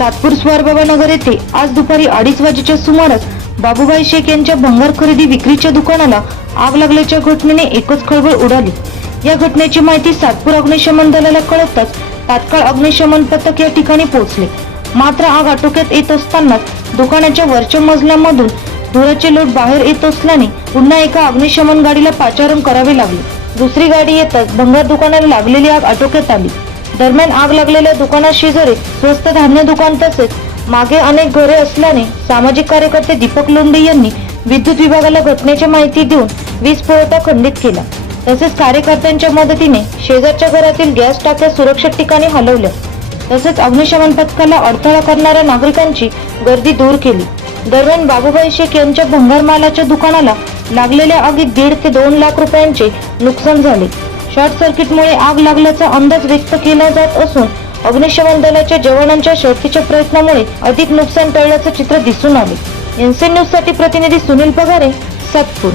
सातपूर स्वारबाबा नगर येथे आज दुपारी अडीच वाजेच्या सुमारास बाबूभाई शेख यांच्या भंगार खरेदी विक्रीच्या दुकानाला आग लागल्याच्या घटनेने एकच खळबळ उडाली. या घटनेची माहिती सातपूर अग्निशमन दलाला कळताच तात्काळ अग्निशमन पथक या ठिकाणी पोहोचले. मात्र आग आटोक्यात येत असतानाच दुकानाच्या वरच्या मजल्यामधून धुराचे लोट बाहेर येत असल्याने पुन्हा एका अग्निशमन गाडीला पाचारण करावे लागले. दुसरी गाडी येताच भंगार दुकानाला लागलेली आग आटोक्यात आली. दरम्यान आग लागलेल्या दुकाना शेजारी स्वस्त धान्य दुकान तसेच मागे अनेक घरे असल्याने सामाजिक कार्यकर्ते दीपक लोंढे यांनी विद्युत विभागाला घटनेची माहिती देऊन वीज पुरवठा खंडित केला. तसेच कार्यकर्त्यांच्या मदतीने शेजारच्या घरातील गॅस टाक्या सुरक्षित ठिकाणी हलवल्या. तसेच अग्निशमन पथकाला अडथळा करणाऱ्या नागरिकांची गर्दी दूर केली. दरम्यान बाबूभाई शेख यांच्या भंगार मालाच्या दुकानाला लागलेल्या आगीत दीड ते दोन लाख रुपयांचे नुकसान झाले. शॉर्ट सर्किटमुळे आग लागल्याचा अंदाज व्यक्त केला जात असून अग्निशमन दलाच्या जवानांच्या शर्थीच्या प्रयत्नामुळे अधिक नुकसान टळल्याचं चित्र दिसून आले. एनसीएन न्यूजसाठी प्रतिनिधी सुनील पगारे सातपूर.